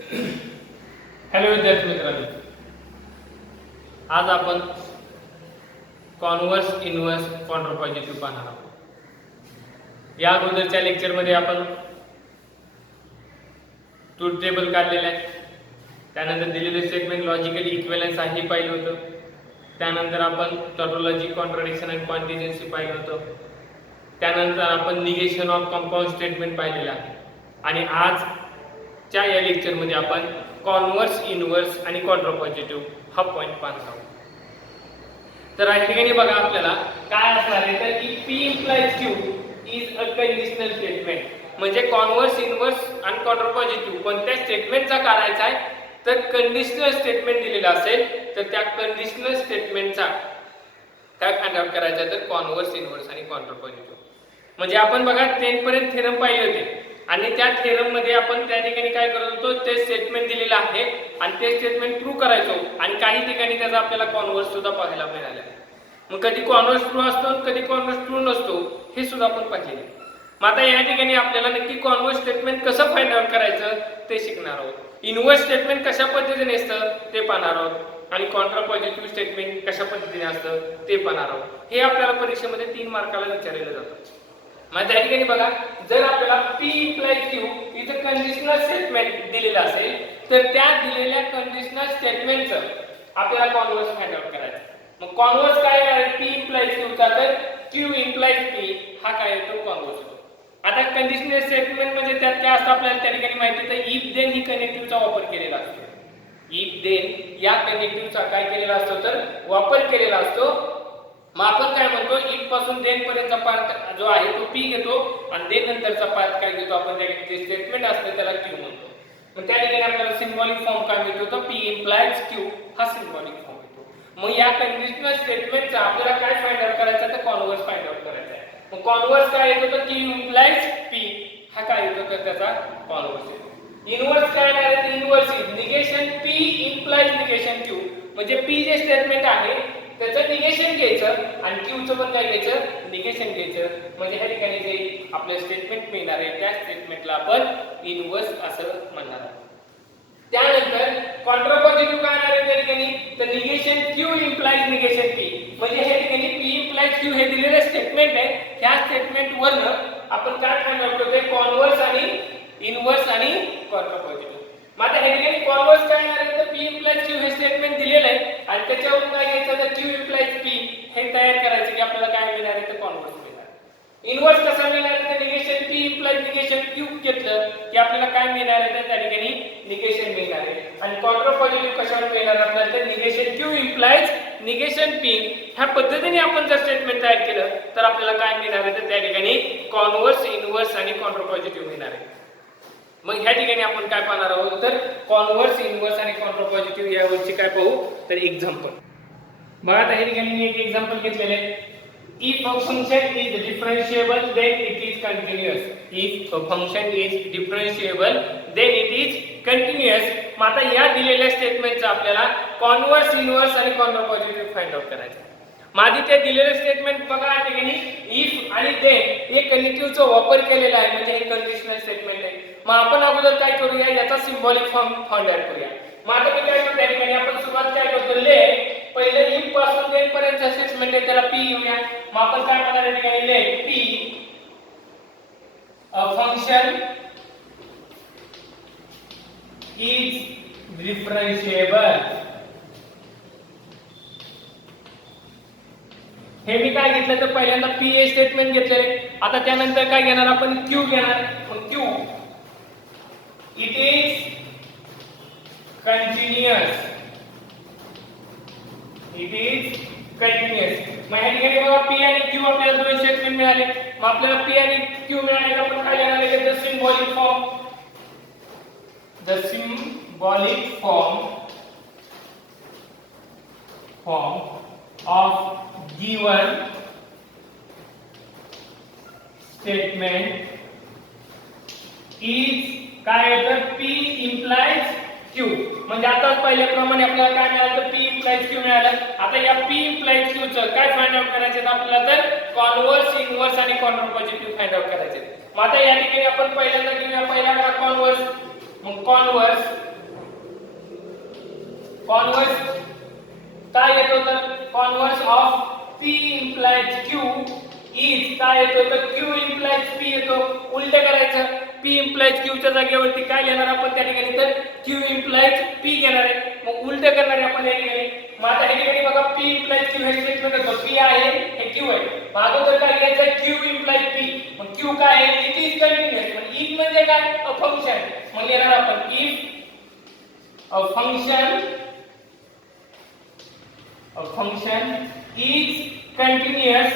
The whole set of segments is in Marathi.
हॅलो विद्यार्थी मित्रांनो, आज आपण कॉन्व्हर्स इनव्हर्स कॉन्ट्रापॉझिटिव्ह पाहणार आहोत। या अगोदरच्या लेक्चरमध्ये आपण ट्रूथ टेबल काढलेले आहे, त्यानंतर दिलेले स्टेटमेंट लॉजिकली इक्विव्हॅलेन्स आहे पाहिलं होतं, त्यानंतर आपण टॉटोलॉजी, कॉन्ट्राडिक्शन आणि कॉन्टिजेन्सी पाहिलं होतं, त्यानंतर आपण निगेशन ऑफ कंपाऊंड स्टेटमेंट पाहिलेलं आहे आणि आजच्या या लेक्चरमध्ये आपण कॉन्व्हर्स इनव्हर्स आणि कॉन्ट्रापॉझिटिव्ह हा पॉईंट पाहणार आहोत। तर या ठिकाणी बघा आपल्याला काय असणार आहे तर की P implies Q is a conditional statement, म्हणजे कॉन्व्हर्स इनव्हर्स आणि कॉन्ट्रापॉझिटिव्ह कोणत्या स्टेटमेंटचा काढायचा आहे तर कंडिशनल स्टेटमेंट दिलेला असेल तर त्या कंडिशनल स्टेटमेंटचा काय फाइंड आउट करायचा तर कॉन्व्हर्स इनव्हर्स आणि कॉन्ट्रापॉझिटिव्ह। म्हणजे आपण बघा 10 पर्यंत थेरम पाहिले होते आणि त्या थेरम मध्ये आपण त्या ठिकाणी काय करत होतो ते स्टेटमेंट दिलेलं आहे आणि ते स्टेटमेंट प्रूव्ह करायचो आणि काही ठिकाणी त्याचा आपल्याला कॉन्व्हर्स सुद्धा पाहायला मिळाला। मग कधी कॉन्व्हर्स ट्रू असतो कधी कॉन्व्हर्स ट्रू नसतो हे सुद्धा आपण पाहिले। मग आता या ठिकाणी आपल्याला नक्की कॉन्व्हर्स स्टेटमेंट कसं फाइंड आउट करायचं ते शिकणार आहोत। इनव्हर्स स्टेटमेंट कशा पद्धतीने असतं ते पाहणार आहोत आणि कॉन्ट्रापॉझिटिव्ह स्टेटमेंट कशा पद्धतीने असतं ते पाहणार आहोत। हे आपल्याला परीक्षेमध्ये 3 मार्काला विचारले जातं। मग त्या ठिकाणी बघा जर आपल्याला P implies Q इथं कंडिशनल स्टेटमेंट दिलेलं असेल तर त्या दिलेल्या कंडिशनल स्टेटमेंटचं आपल्याला कॉन्व्हर्स फाइंड आउट करायचं। मग कॉन्व्हर्स काय आहे P implies Q चा तर Q implies P हा काय येतो कॉन्व्हर्स होतो। आता कंडिशनल स्टेटमेंट म्हणजे त्यात काय असतं आपल्याला त्या ठिकाणी माहिती आहे इफ देन ही कनेक्टिव्हचा वापर केलेला असतो। इफ देन या कनेक्टिव्हचा काय केलेला असतो तर वापर केलेला असतो। मग आपण काय म्हणतो इफ पासून देन पर्यंतचा पार्ट जो आहे तो P घेतो आणि देन नंतरचा पार्ट काय घेतो आपण त्या स्टेटमेंट असते त्याला Q म्हणतो। मग त्या ठिकाणी आपल्याला सिम्बॉलिक फॉर्म काय मिळतो तर P implies Q हा सिम्बॉलिक फॉर्म येतो। मग या कंडिशनल स्टेटमेंटचा आपल्याला काय फाइंड आउट करायचा तर कॉन्व्हर्स फाइंड आउट करायचा आहे। मग कॉन्व्हर्स काय येतो तर Q implies P हा काय येतो तर त्याचा कॉन्व्हर्स येतो। इनव्हर्स काय आहे तर inverse is negation P implies negation Q, म्हणजे P जे स्टेटमेंट आहे त्याचं निगेशन घ्यायचं आणि Q चं पण काय घ्यायचं निगेशन घ्यायचं। म्हणजे ह्या ठिकाणी जे आपलं स्टेटमेंट मिळणार आहे त्या स्टेटमेंटला आपण इनव्हर्स असं म्हणणार आहोत। त्यानंतर कॉन्ट्रापॉझिटिव्ह काय आहे त्या ठिकाणी तर negation Q implies negation P, म्हणजे ह्या ठिकाणी P implies Q हे दिलेले स्टेटमेंट आहे, ह्या स्टेटमेंट वरनं आपण काय फाइंड आउट करतोय कॉन्व्हर्स आणि इनव्हर्स आणि कॉन्ट्रापॉझिटिव्ह। मग आता ह्या ठिकाणी कॉन्व्हर्स काय आहे तर P implies Q हे स्टेटमेंट दिलेलं आहे आणि त्याच्यावरून काय घ्यायचं तर Q implies P हे तयार करायचं की आपल्याला काय मिळणार आहे तर कॉन्व्हर्स मिळणार। इनव्हर्स कसा मिळणार आहे तर negation P implies negation Q घेतलं की आपल्याला काय मिळणार आहे तर त्या ठिकाणी निगेशन मिळणार आहे आणि कॉन्ट्रापॉझिटिव्ह कशावर मिळणार आपल्याला तर negation Q implies negation P ह्या पद्धतीने आपण जर स्टेटमेंट तयार केलं तर आपल्याला काय मिळणार आहे तर त्या ठिकाणी कॉन्व्हर्स इनव्हर्स आणि कॉन्ट्रापॉझिटिव्ह मिळणार आहे। मग ह्या ठिकाणी आपण काय पाहणार आहोत तर कॉन्व्हर्स इनव्हर्स आणि कॉन्ट्रापॉझिटिव्ह यावरची काय पाहू तर एक्झाम्पल। बघा आता ह्या ठिकाणी मी एक एक्झाम्पल घेतलेले आहे। If a function is differentiable then it is continuous. If a function is differentiable then it is continuous. मग आता या दिलेल्या स्टेटमेंटचा आपल्याला कॉन्व्हर्स इनव्हर्स आणि कॉन्ट्रापॉझिटिव्ह फाइंड आउट करायचा। माझी ते दिलेले स्टेटमेंट बघा या ठिकाणी इफ आणि देन हे कनेक्टिव्हचा वापर केलेला आहे, म्हणजे हे कंडिशनल स्टेटमेंट आहे। मग आपण अगोदर काय करूया याचा सिम्बॉलिक फॉर्म फाइंड आउट करूया। मग आता मी काय करतो या ठिकाणी आपण सुरुवात काय करतो लेट पहिले इफ पासून देन पर्यंतचा स्टेटमेंट आहे त्याला P घेऊया। मग आपण काय म्हणणार या ठिकाणी let P a function is differentiable. हे मी काय घेतलं तर पहिल्यांदा P हे स्टेटमेंट घेतलेले, आता त्यानंतर काय घेणार आपण Q घेणार। मग Q it is continuous, it is continuous. मग या ठिकाणी बघा P आणि Q आपल्याला दोन स्टेटमेंट मिळाले। मग आपल्याला P आणि Q मिळाले की आपण काय घेणार आहे the symbolic form, the symbolic form of given statement is काय तर P implies Q, म्हणजे आता पहिल्याप्रमाणे आपल्याला काय मिळालं तर P implies Q मिळालं। आता या P implies Q चं काय फाइंड आउट करायचं तर आपल्याला तर कॉन्व्हर्स इनव्हर्स आणि कॉन्ट्रापॉझिटिव्ह फाइंड आउट करायचे। मग आता या ठिकाणी आपण पहिल्यांदा घेऊया पहिला कॉन्व्हर्स। मग कॉन्व्हर्स काय येतो तर converse of P implies Q is काय येतो तर Q implies P येतो. उलट करायचं, P implies Q च्या जागेवरती काय लिहिणार आपण त्या ठिकाणी तर Q implies P घेणार आहे. मग उलट करणार आहे आपण या ठिकाणी. मग आता या ठिकाणी बघा P implies Q हे स्टेटमेंट होतं, P आहे हे Q आहे. अगोदर काय घ्यायचं Q implies P. मग Q काय आहे इट इज कंटिन्यूअस. पण इफ म्हणजे काय अ फंक्शन. मग लिहिणार आपण if a function is continuous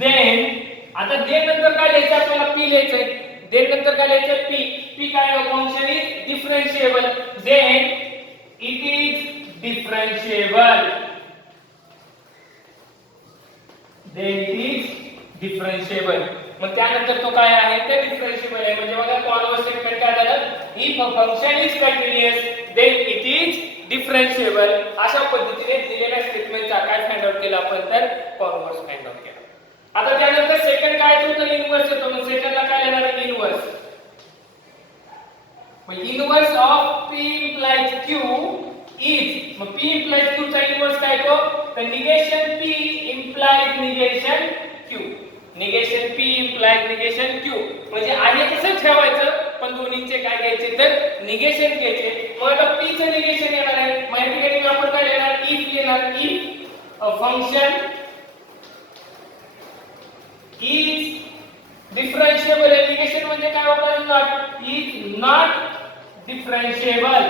then आता then नंतर काय लिहायचं आपल्याला p लिहायचंय. then नंतर काय लिहायचं p काय function is differentiable then it is differentiable मग त्यानंतर तो काय आहे ते डिफरन्शिएबल आहे. म्हणजे बघा कॉन्व्हर्स स्टेटमेंट काय झालं if a function is continuous then it is differentiable. अशा पद्धतीने दिलेल्या स्टेटमेंटचा काय फाइंड आउट केला आपण तर कॉन्व्हर्स फाइंड आउट केला. आता त्यानंतर सेकंड काय येतो तर इनव्हर्स येतो. मग सेकंडला काय लिहिणार आहे इनव्हर्स. मग inverse of P implies Q is मग P implies Q चा इनव्हर्स काय येतो तर negation P implies negation Q. Negation P implies negation Q. म्हणजे आहे कसं ठेवायचं पण दोन्हींचे काय घ्यायचे तर निगेशन घ्यायचे. मग आता P चे निगेशन येणार आहे. मग या ठिकाणी आपण काय लिहिणार इफ लिहिणार if a function is differentiable. Negation म्हणजे काय वापरायचं not is not differentiable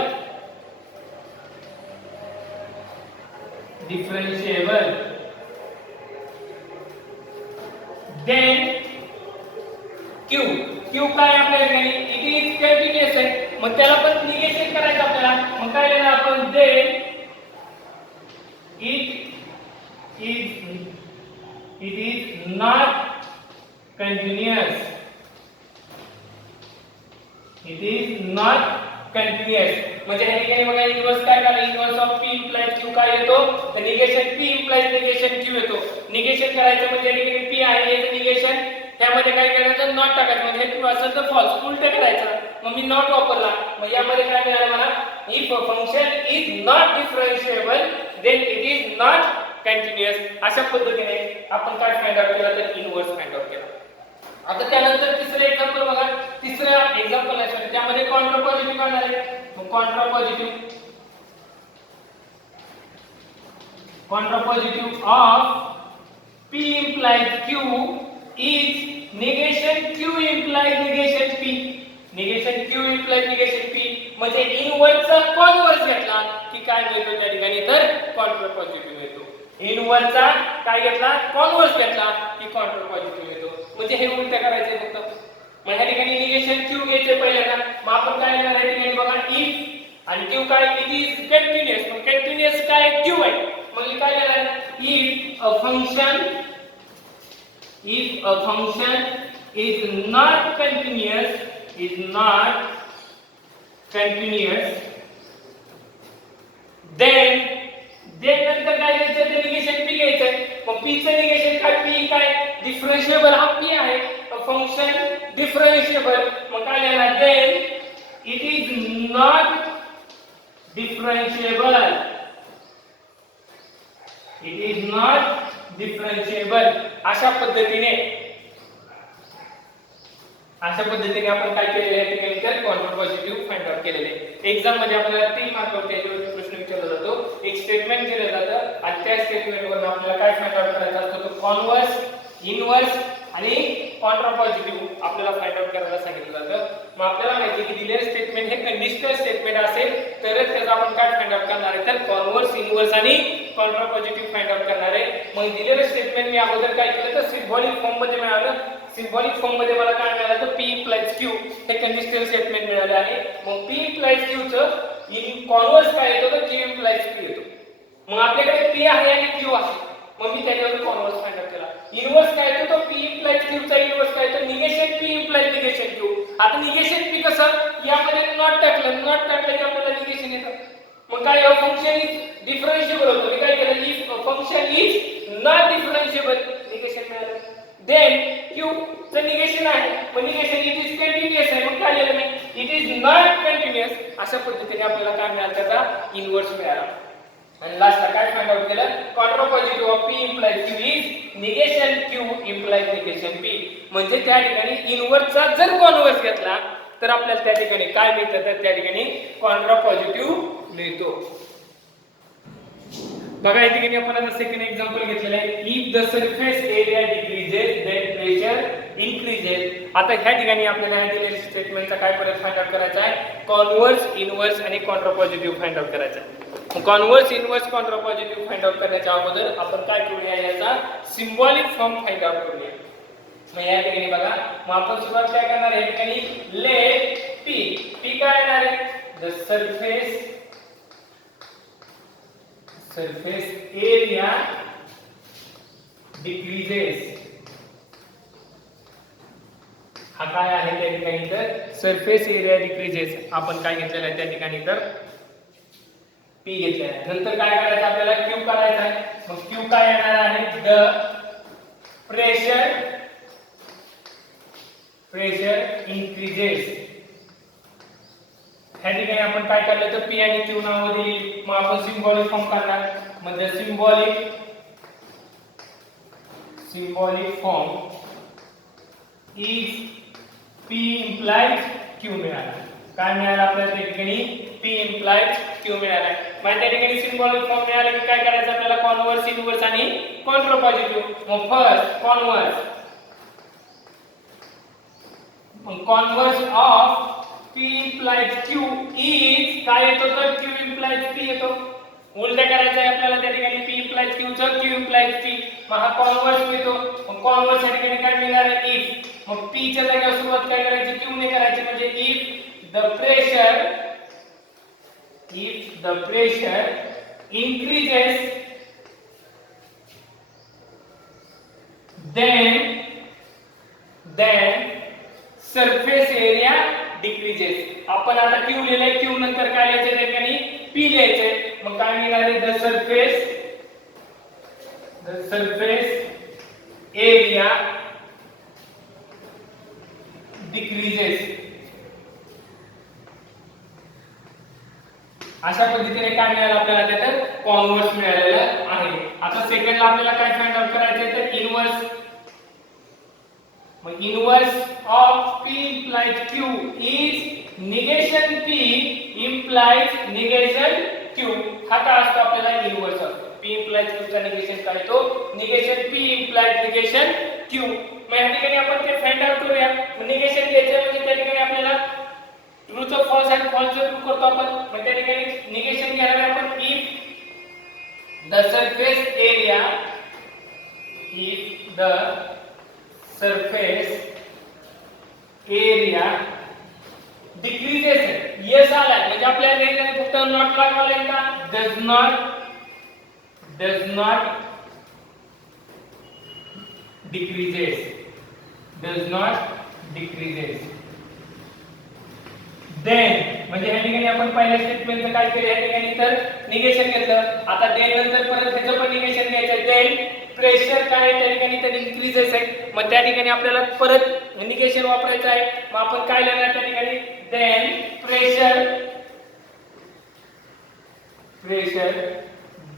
then Q काय आपल्या ठिकाणी इट इज कंटिन्यूअस आहे. मग त्याला पण निगेशन करायचं आपल्याला. मग काय लिहिणार आपण then it is not continuous. म्हणजे या ठिकाणी बघा इनव्हर्स काय झालं inverse of P implies Q काय येतो तर negation P implies negation Q येतो. निगेशन करायचं म्हणजे या ठिकाणी P आहे याचं निगेशन त्यामध्ये काय करायचं नॉट टाकायचं. म्हणजे ट्रू असेल तर फॉल्स उलट करायचं. मग मी नॉट वापरला. मग यामध्ये काय मिळालं मला if a function is not differentiable then it is not continuous. अशा पद्धतीने आपण काय फाइंड आउट केला तर इनव्हर्स फाइंड आउट केला. आता त्यानंतर तिसरे एक्झाम्पल बघा. तिसरा एक्झाम्पल आहे त्यामध्ये कॉन्ट्रापॉझिटिव्ह करणार आहे. मग contrapositive of P implies Q is negation Q implies negation P. Negation Q implies negation P. म्हणजे इनव्हर्सचा कॉन्व्हर्स घेतला की काय मिळतो त्या ठिकाणी तर कॉन्ट्रापॉझिटिव्ह मिळतो. इनव्हर्सचा काय घेतला कॉन्व्हर्स घेतला की कॉन्ट्रापॉझिटिव्ह मिळतो. म्हणजे हे उलट करायचे फक्त. मग ह्या ठिकाणी निगेशन Q घ्यायचे पहिल्यांदा. मग आपण काय लिहिणार आहे ठिकाणी बघा इफ आणि Q काय इट इज कंटिन्यूअस. मग कंटिन्यूअस काय Q आहे. मग काय लिहिणार if a function is not continuous then नंतर काय घ्यायचं ते निगेशन P घ्यायचं. मग P चं निगेशन काय P काय डिफरन्शिएबल हा P आहे. फंक्शन डिफरन्शिएबल मग काय लिहिणार then it is not differentiable. अशा पद्धतीने आपण काय केलेले आहे ठिकाणी तर कॉन्ट्रापॉझिटिव्ह फाइंड आउट केलेले. एक्झाम मध्ये आपल्याला 3 मार्कावरती याच्यावर प्रश्न विचारला जातो. एक स्टेटमेंट दिलं जातं आणि त्या स्टेटमेंटवर आपल्याला काय फाइंड आउट करायचा असतो तो कॉन्व्हर्स, इनव्हर्स आणि कॉन्ट्रापॉझिटिव्ह आपल्याला फाइंड आउट करायला सांगितलं जातं. मग आपल्याला माहिती की दिलेलं स्टेटमेंट हे कंडिशनल स्टेटमेंट असेल तरच त्याचा आपण काय फाइंड आउट करणार आहे तर कॉन्व्हर्स, इनव्हर्स आणि कॉन्ट्रापॉझिटिव्ह फाइंड आउट करणार आहे. मग दिलेलं स्टेटमेंट मी अगोदर काय केलं तर सिम्बॉलिक फॉर्म मध्ये मिळालं. सिम्बॉलिक फॉर्म मध्ये मला काय मिळालं तर P implies Q हे कंडिशनल स्टेटमेंट मिळाले आहे. मग P implies Q चं इन कॉन्व्हर्स काय येतो तर Q implies P येतो. मग आपल्याकडे P आहे आणि Q आहे. मग मी त्याच्यावर कॉन्व्हर्स फाइंड आउट केला. इनव्हर्स काय येतो तो P implies Q चा इनव्हर्स काय येतो negation P implies negation Q. आता निगेशन P कसं यामध्ये नॉट टाकलं की आपल्याला निगेशन येतं. मग काय फंक्शन इज डिफरन्शिएबल होतं. मी काय केलं if function is not differentiable negation मिळालं. देन क्यू चं निगेशन आहे, पण निगेशन इट इज कंटिन्युअस आहे, मग काय लिहिलं me it is not continuous. अशा पद्धतीने आपल्याला काय मिळालं, त्याचा इनव्हर्स मिळाला. आणि लास्टला काय फाइंड आउट केलं, contrapositive of p implies q is negation q implies negation p. म्हणजे त्या ठिकाणी इनव्हर्सचा जर कॉन्व्हर्स घेतला तर आपल्याला त्या ठिकाणी काय मिळतं, तर त्या ठिकाणी कॉन्ट्रापॉझिटिव्ह मिळतो. बघा या ठिकाणी आपण आता सेकंड एक्झाम्पल घेतलेलं आहे. If the surface area decreases then pressure increases. आता ह्या ठिकाणी आपल्याला या दिलेल्या स्टेटमेंटचा काय परत फाइंड आउट करायचा आहे, कॉन्व्हर्स, इनव्हर्स आणि कॉन्ट्रापॉझिटिव्ह फाइंड आउट करायचा आहे. Converse, inverse, contrapositive find out करण्याच्या अगोदर आपण काय करूया, याचा सिम्बॉलिक फॉर्म फाइंड आउट करूया. मग या ठिकाणी बघा, मग आपण सुरुवात काय करणार आहे, या ठिकाणी लेट p काय येणार आहे, द surface area decreases. हा काय आहे त्या ठिकाणी, तर सरफेस एरिया डिक्रीजेस आपण काय घेतलेलं आहे त्या ठिकाणी, तर p घेतलेला आहे. नंतर काय करायचं आपल्याला, q करायचा आहे. मग q काय येणार आहे, द प्रेशर इन्क्रीजेस. ह्या ठिकाणी आपण काय करलं, तर p आणि q नाव दिली. मग आपण सिम्बॉलिक फॉर्म करणार. मग the symbolic form is p implies q मिळाला. काय मिळालं आपल्याला त्या ठिकाणी, p implies q मिळाला. मग त्या ठिकाणी सिम्बॉलिक फॉर्म मिळाला की काय करायचं आपल्याला, कॉन्व्हर्स, इनव्हर्स आणि कॉन्ट्रापॉझिटिव्ह. मग first converse of p implies q is काय येतो, तर q implies p येतो. उलट करायचं आहे आपल्याला त्या ठिकाणी, p implies q चं q implies p. मग हा कॉन्व्हर्स मिळतो. मग कॉन्व्हर्स या ठिकाणी काय मिळणार आहे, इफ. मग p च्या जागेवर सुरुवात काय करायची, q ने करायची. म्हणजे if the pressure increases then surface area decreases. आपण आता q लिहिलंय, q नंतर काय लिहायचं त्या ठिकाणी, p लिहायचंय. मग काय मिळणार आहे, द सरफेस एरिया डिक्रीजेस. अशा पद्धतीने काय मिळालं आपल्याला, त्यात कॉन्व्हर्स मिळालेलं आहे. आता सेकंडला आपल्याला काय फाइंड आउट करायचं आहे, तर इनव्हर्स. मग inverse of p implies q is negation p implies negation q. हा काय असतो आपल्याला, इनव्हर्स असतो. p implies q चा निगेशन काय तो, negation p implies negation q. मग या ठिकाणी आपण ते फाइंड आउट करूया. निगेशन घ्यायचं म्हणजे त्या ठिकाणी आपल्याला ट्रू चं फॉल्स आणि फॉल्स चं ट्रू करतो आपण. मग त्या ठिकाणी निगेशन घ्यायला आपण if the surface area decreases. Yes आला म्हणजे आपल्याला याच्याने फक्त नॉट लागला आहे का, डज नॉट डिक्रीजेस. देन म्हणजे या ठिकाणी आपण पहिल्या स्टेटमेंटचं काय केलं, या ठिकाणी तर निगेशन घेतलं. आता देन नंतर परत ह्याचं पण निगेशन घ्यायचं. देन प्रेशर काय आहे त्या ठिकाणी, तर इन्क्रीजेस आहे. मग त्या ठिकाणी आपल्याला परत निगेशन वापरायचं आहे. मग आपण काय लिहिणार त्या ठिकाणी, then pressure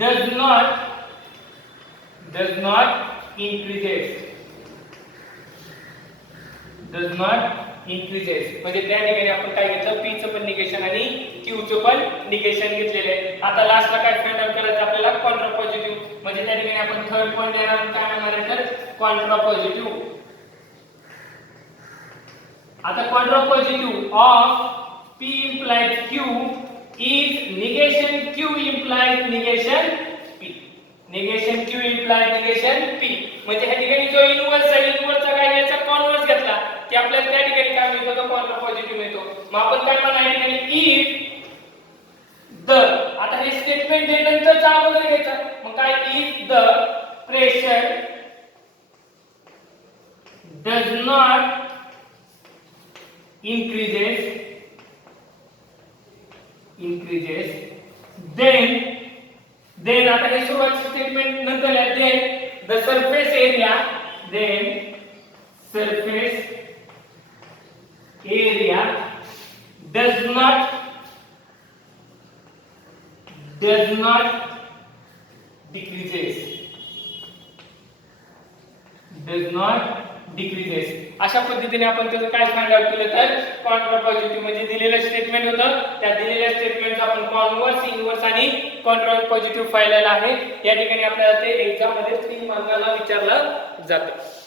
does not increases. म्हणजे त्या ठिकाणी आपण काय घेतलं, p चं पण निगेशन आणि q चं पण निगेशन घेतलेले आहे. आता लास्टला काय फाइंड आउट करायचं आपल्याला, कॉन्ट्रापॉझिटिव्ह. म्हणजे त्या ठिकाणी आपण थर्ड पॉइंट देणार, काय म्हणणार आहे, तर कॉन्ट्रापॉझिटिव्ह. आता contrapositive of p implies q is negation q implies negation p. Negation q implies negation p. म्हणजे ह्या ठिकाणी जो इनव्हर्स आहे, इनव्हर्सचा काय घ्यायचा, कॉन्व्हर्स घेतला की आपल्याला त्या ठिकाणी काय मिळतो, तो कॉन्ट्रापॉझिटिव्ह मिळतो. मग आपण काय म्हणणार या ठिकाणी, इफ द. आता हे स्टेटमेंट जे नंतरचा अगोदर घ्यायचा. मग काय, if the pressure does not increases then आता हे सुरुवात स्टेटमेंट नंतर आहे. then the surface area surface area does not decreases. अशा पद्धतीने आपण त्याचं काय फाइंड आउट केलं तर कॉन्ट्रा पॉझिटिव्ह म्हणजे दिलेलं स्टेटमेंट होतं, त्या दिलेल्या स्टेटमेंटचा आपण कॉन्व्हर्स, इनव्हर्स आणि कॉन्ट्रा पॉझिटिव्ह पाहिलेला आहे. या ठिकाणी आपल्याला ते एक्झाम मध्ये 3 मार्काला विचारलं जातं.